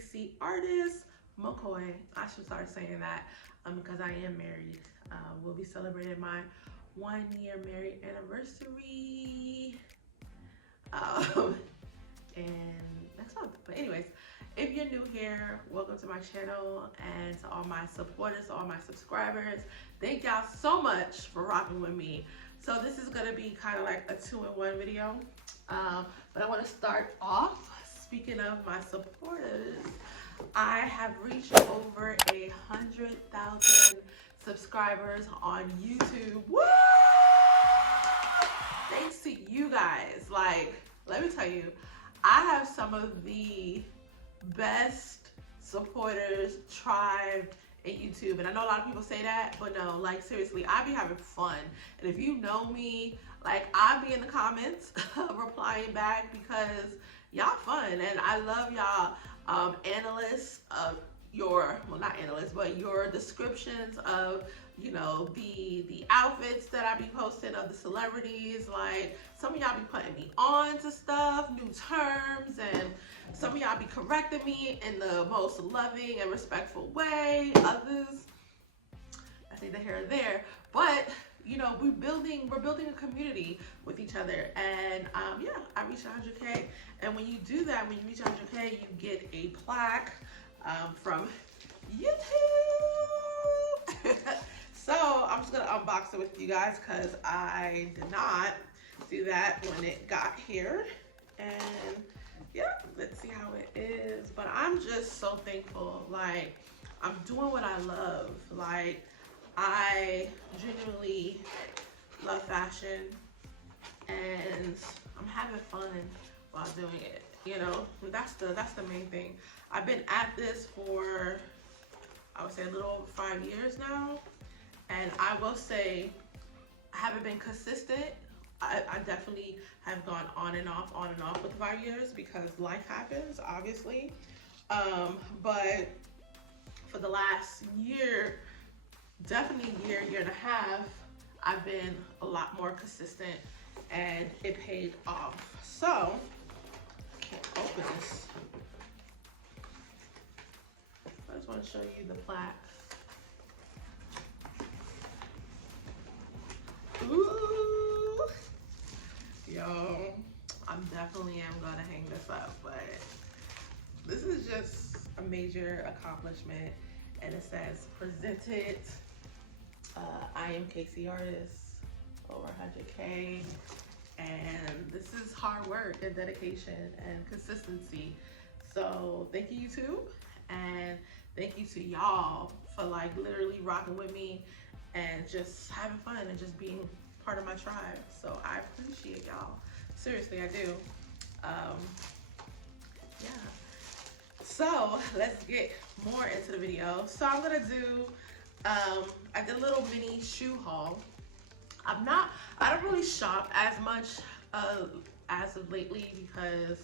KC artist McCoy. I should start saying that because I am married. We'll be celebrating my 1 year married anniversary and next month. But anyways, if you're new here, welcome to my channel, and to all my supporters, all my subscribers, thank y'all so much for rocking with me. So this is gonna be kind of like a 2-in-1 video, but I want to start off. Speaking of my supporters, I have reached over 100,000 subscribers on YouTube. Woo! Thanks to you guys. Like, let me tell you, I have some of the best supporters, tribe in YouTube. And I know a lot of people say that, but no, like seriously, I be having fun. And if you know me, like I be in the comments replying back because y'all fun. And I love y'all analysts of your, well not analysts, but your descriptions of, you know, the outfits that I be posting of the celebrities. Like some of y'all be putting me on to stuff, new terms, and some of y'all be correcting me in the most loving and respectful way. Others, I neither here or there, but you know, we're building a community with each other. And yeah, I reached 100K, and when you do that, when you reach 100K, you get a plaque from YouTube. So I'm just gonna unbox it with you guys because I did not do that when it got here. And yeah, let's see how it is. But I'm just so thankful. Like, I'm doing what I love. Like, I genuinely love fashion, and I'm having fun while doing it. You know, that's the main thing. I've been at this for, I would say, a little over 5 years now, and I will say I haven't been consistent. I definitely have gone on and off with 5 years because life happens, obviously. But for the last year, definitely year and a half, I've been a lot more consistent, and it paid off. So, I can't open this. I just want to show you the plaque. Ooh, yo, I'm definitely gonna hang this up, but this is just a major accomplishment, and it says presented. I am KC artist, over 100K, and this is hard work and dedication and consistency. So thank you, YouTube, and thank you to y'all for like literally rocking with me and just having fun and just being part of my tribe. So I appreciate y'all. Seriously, I do. Yeah. So let's get more into the video. So I'm gonna do, I did a little mini shoe haul. I don't really shop as much as of lately because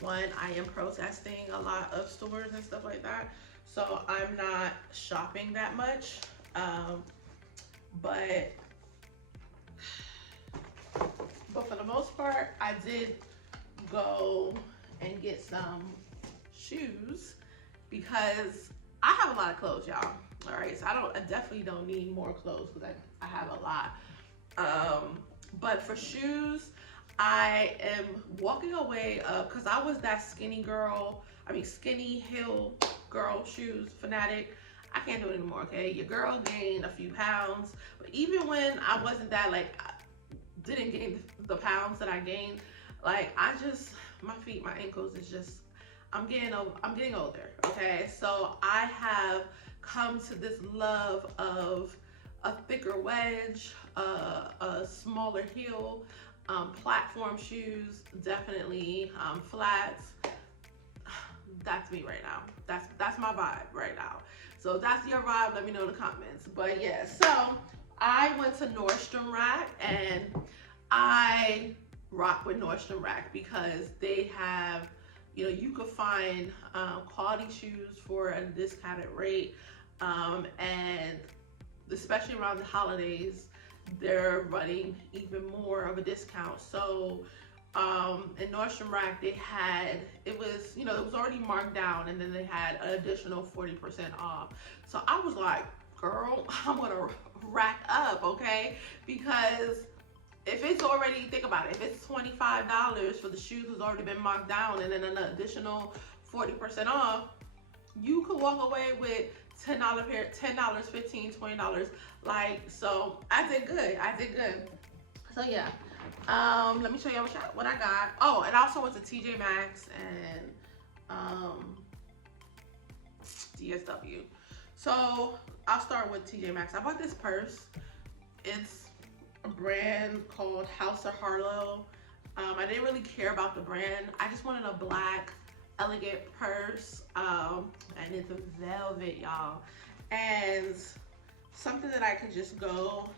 one, I am protesting a lot of stores and stuff like that. So I'm not shopping that much. But for the most part, I did go and get some shoes because I have a lot of clothes, y'all. All right, so I definitely don't need more clothes because I have a lot. But for shoes, I am walking away because I was that skinny heel girl shoes fanatic. I can't do it anymore, okay? Your girl gained a few pounds, but even when I wasn't that, like, I didn't gain the pounds that I gained, like, my feet, my ankles is just, I'm getting older, okay? So I have come to this love of a thicker wedge, a smaller heel, platform shoes, definitely, flats. That's me right now. That's my vibe right now. So if that's your vibe, let me know in the comments. But yeah, so I went to Nordstrom Rack, and I rock with Nordstrom Rack because they have, you know, you could find quality shoes for a discounted rate, and especially around the holidays, they're running even more of a discount. So In Nordstrom Rack, they had, it was, you know, it was already marked down, and then they had an additional 40% off. So I was like, girl, I'm gonna rack up, okay? Because if it's already, think about it, if it's $25 for the shoes that's already been marked down and then an additional 40% off, you could walk away with $10 pair, $10, $15, $20. Like, so I did good. I did good. So yeah. Let me show you what I got. Oh, and I also went to TJ Maxx and DSW. So I'll start with TJ Maxx. I bought this purse. It's a brand called House of Harlow. I didn't really care about the brand. I just wanted a black, elegant purse. And it's a velvet, y'all. And something that I could just go,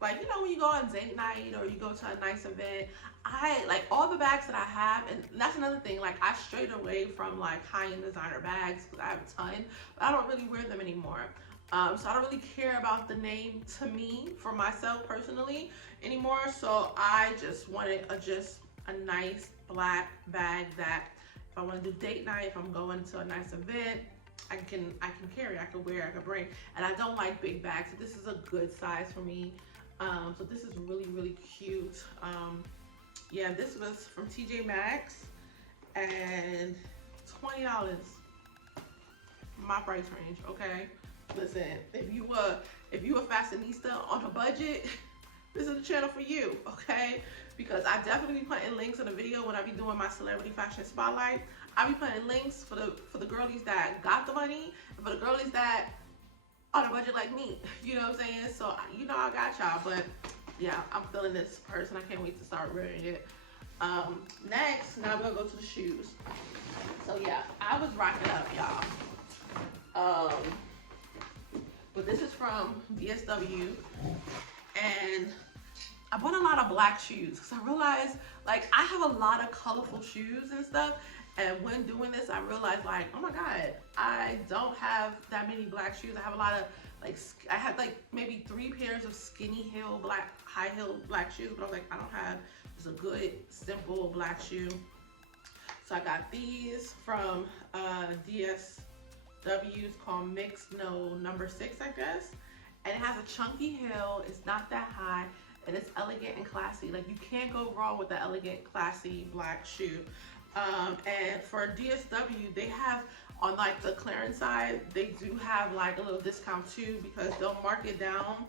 like, you know, when you go on date night or you go to a nice event, I like all the bags that I have, and that's another thing, like I strayed away from like high-end designer bags because I have a ton, but I don't really wear them anymore. So I don't really care about the name to me, for myself personally, anymore. So I just wanted just a nice black bag that if I want to do date night, if I'm going to a nice event, I can carry, I can wear, I can bring. And I don't like big bags, so this is a good size for me. So this is really, really cute. Yeah, this was from TJ Maxx and $20, my price range, okay? Listen, if you a fashionista on a budget, this is the channel for you, okay? Because I definitely be putting links in the video when I be doing my celebrity fashion spotlight. I be putting links for the girlies that got the money and for the girlies that on a budget like me, you know what I'm saying? So, you know, I got y'all, but yeah, I'm feeling this purse and I can't wait to start wearing it. Next, now we're gonna go to the shoes. So yeah, I was rocking up, y'all. But this is from DSW, and I bought a lot of black shoes because I realized, like, I have a lot of colorful shoes and stuff. And when doing this, I realized, like, oh my God, I don't have that many black shoes. I have a lot of, like, I had like maybe 3 pairs of skinny heel black, high heel black shoes, but I was like, I don't have just a good, simple black shoe. So I got these from DSW. It's called Mixed number 6, I guess. And it has a chunky heel. It's not that high. And it's elegant and classy. Like, you can't go wrong with the elegant, classy black shoe. And for DSW, they have, on like the clearance side, they do have like a little discount too, because they'll mark it down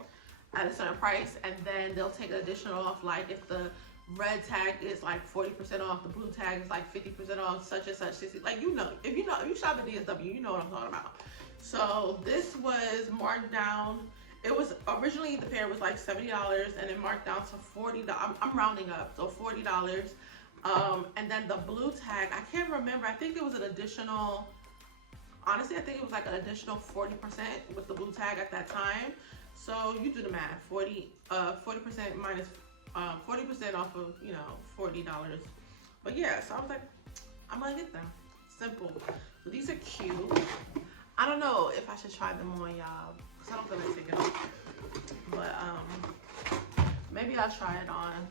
at a certain price and then they'll take an additional off. Like if the red tag is like 40% off, the blue tag is like 50% off, such and such, 60. Like, you know, if you shop at DSW, you know what I'm talking about. So this was marked down. It was originally, the pair was like $70 and it marked down to $40. I'm rounding up, so $40. And then the blue tag, I can't remember. I think it was an additional, honestly, I think it was like an additional 40% with the blue tag at that time. So you do the math, 40% minus 40% off of, you know, $40. But yeah, so I was like, I'm gonna get them. Simple. So these are cute. I don't know if I should try them on, y'all, because I don't feel like taking off. But maybe I'll try it on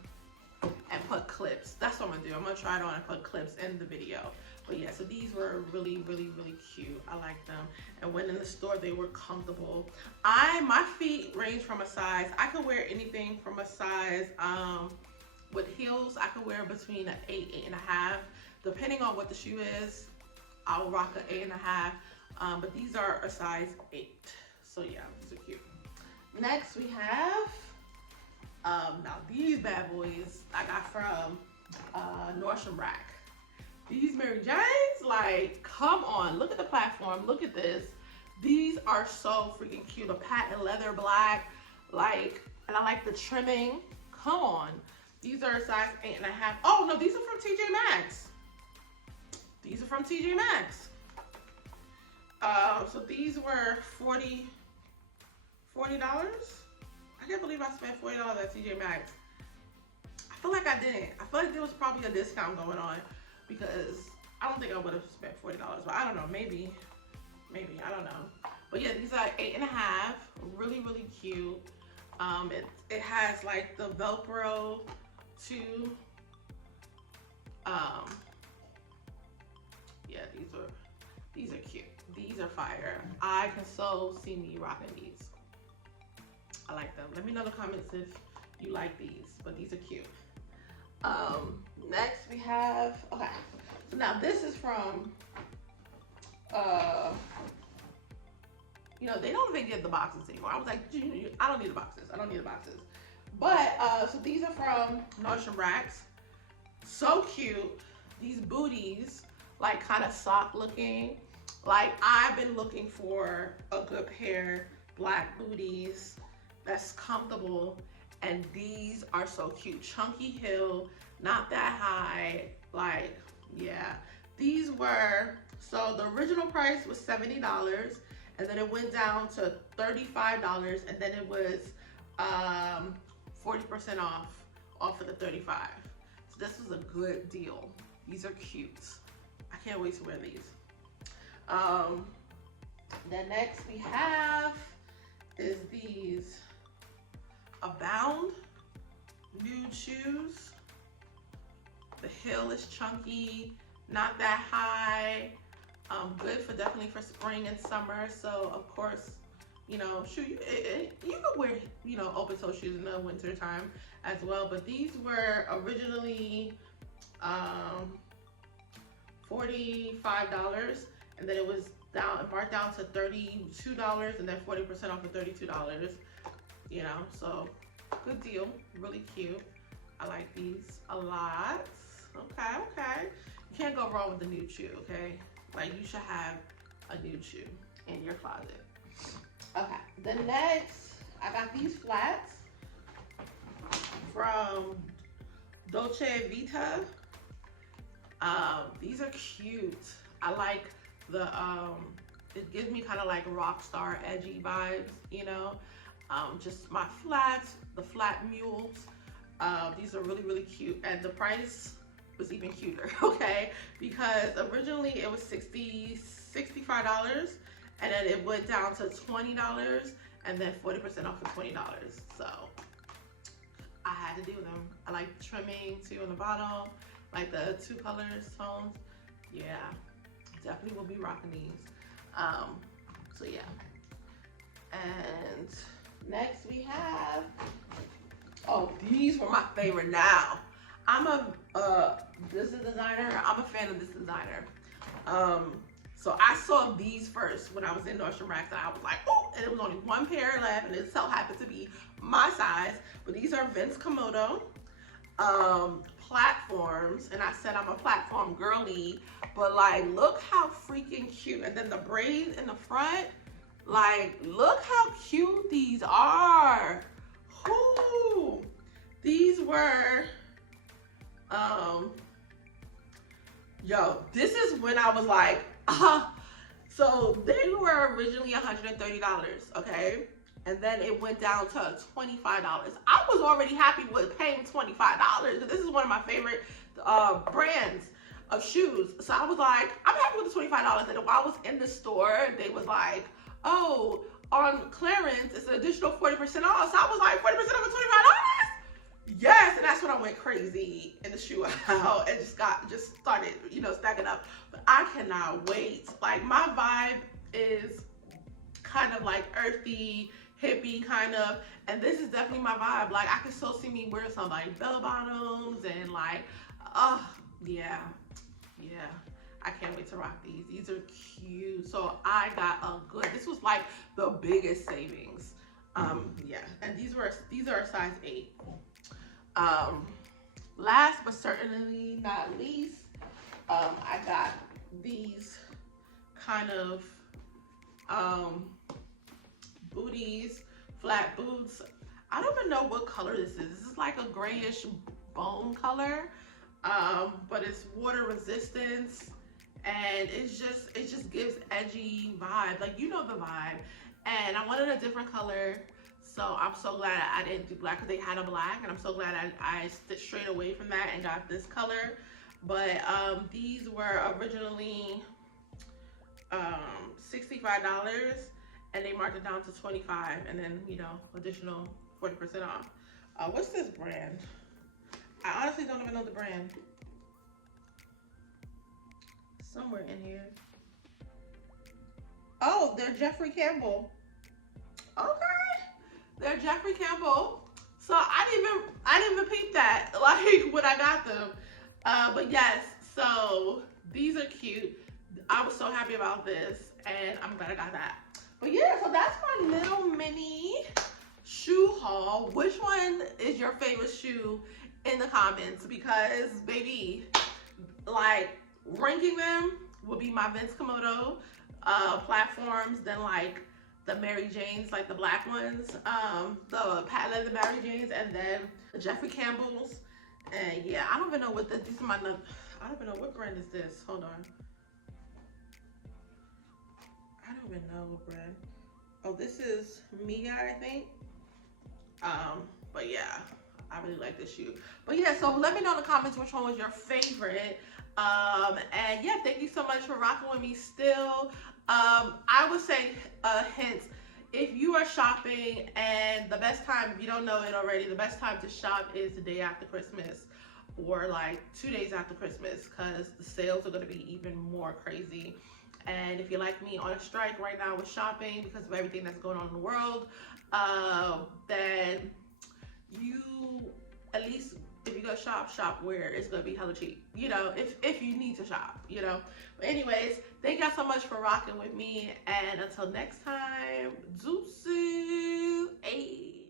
and put clips. That's what I'm gonna do. I'm gonna try it on and put clips in the video. But yeah, so these were really, really, really cute. I like them. And when in the store, they were comfortable. My feet range from a size, I could wear anything from a size, with heels, I could wear between an 8, 8.5. Depending on what the shoe is, I'll rock an 8.5. But these are a size 8. So yeah, these are cute. Next we have, now these bad boys I got from Nordstrom Rack. These Mary Janes, like, come on, look at the platform, look at this. These are so freaking cute. A patent leather black, like, and I like the trimming. Come on. These are a size 8.5. Oh no, these are from TJ Maxx. These are from TJ Maxx. So these were $40. I can't believe I spent $40 at TJ Maxx. I feel like I didn't. I feel like there was probably a discount going on, because I don't think I would have spent $40, but I don't know, maybe, I don't know. But yeah, these are 8.5, really, really cute. It has like the Velcro to Um, yeah, these are cute. These are fire. I can so see me rocking these. I like them. Let me know in the comments if you like these, but these are cute. Next we have, okay, so now this is from, you know, they don't even get the boxes anymore. I was like, I don't need the boxes. I don't need the boxes. But, so these are from Nordstrom racks. So cute. These booties, like kind of sock looking. Like I've been looking for a good pair black booties that's comfortable, and these are so cute. Chunky heel, not that high. Like, yeah. These were, so the original price was $70, and then it went down to $35, and then it was 40% off of the 35. So this was a good deal. These are cute. I can't wait to wear these. Then next we have is these Abound nude shoes. The heel is chunky, not that high. Good for definitely for spring and summer. So of course, you know, you can wear, you know, open toe shoes in the winter time as well. But these were originally $45, and then it was marked down to $32, and then 40% off of $32. You know, so good deal, really cute. I like these a lot. Okay. You can't go wrong with the nude shoe, okay? Like, you should have a nude shoe in your closet. Okay, the next, I got these flats from Dolce Vita. These are cute. I like the, it gives me kind of like rock star edgy vibes, you know? Just my flats, the flat mules. These are really, really cute. And the price was even cuter, okay? Because originally it was $65, and then it went down to $20, and then 40% off for $20. So I had to do them. I like trimming too on the bottom, like the two colors, tones. Yeah, definitely will be rocking these. So yeah. And next we have, oh, these were my favorite now. This is a designer. I'm a fan of this designer. So I saw these first when I was in Nordstrom racks, and I was like, oh, and it was only one pair left, and it so happened to be my size. But these are Vince Komodo platforms, and I said I'm a platform girly, but like, look how freaking cute. And then the braids in the front, like, look how cute these are. Whoo! These were, yo, this is when I was like, so they were originally $130, okay? And then it went down to $25. I was already happy with paying $25. This is one of my favorite brands of shoes. So I was like, I'm happy with the $25. And while I was in the store, they was like, oh, on clearance, it's an additional 40% off. So I was like, 40% off of $25? Yes, and that's when I went crazy in the shoe aisle and just started, you know, stacking up. But I cannot wait. Like, my vibe is kind of like earthy, hippie kind of, and this is definitely my vibe. Like, I can so see me wearing some like bell bottoms and like, yeah. I can't wait to rock these. These are cute. So I got a good, this was like the biggest savings. Yeah, and these are a size 8. Last but certainly not least, I got these kind of booties, flat boots. I don't even know what color this is. This is like a grayish bone color, but it's water resistance, and it just gives edgy vibe. Like, you know the vibe. And I wanted a different color, so I'm so glad I didn't do black, because they had a black, and I'm so glad I strayed away from that and got this color. But these were originally $65, and they marked it down to $25, and then, you know, additional 40% off. What's this brand? I honestly don't even know the brand. somewhere in here. Oh, they're Jeffrey Campbell. Okay, they're Jeffrey Campbell. So I didn't even peep that like when I got them. But yes, so these are cute. I was so happy about this, and I'm glad I got that. But yeah, so that's my little mini shoe haul. Which one is your favorite shoe in the comments? Because baby, like ranking them would be my Vince Komodo platforms, then like the Mary Janes, like the black ones, the patent leather Mary Janes, and then the Jeffrey Campbell's. And yeah, I don't even know what these are. I don't even know what brand is this. Hold on. I don't even know what brand. Oh, this is Mia, I think. But yeah, I really like this shoe. But yeah, so let me know in the comments which one was your favorite. And yeah, thank you so much for rocking with me still. I would say hints. If you are shopping, and the best time, if you don't know it already, the best time to shop is the day after Christmas, or like 2 days after Christmas, because the sales are going to be even more crazy. And if you're like me, on a strike right now with shopping because of everything that's going on in the world, then you, at least if you go shop where it's going to be hella cheap, you know, if you need to shop, you know. But anyways, thank y'all so much for rocking with me, and until next time, deuces. Ayy.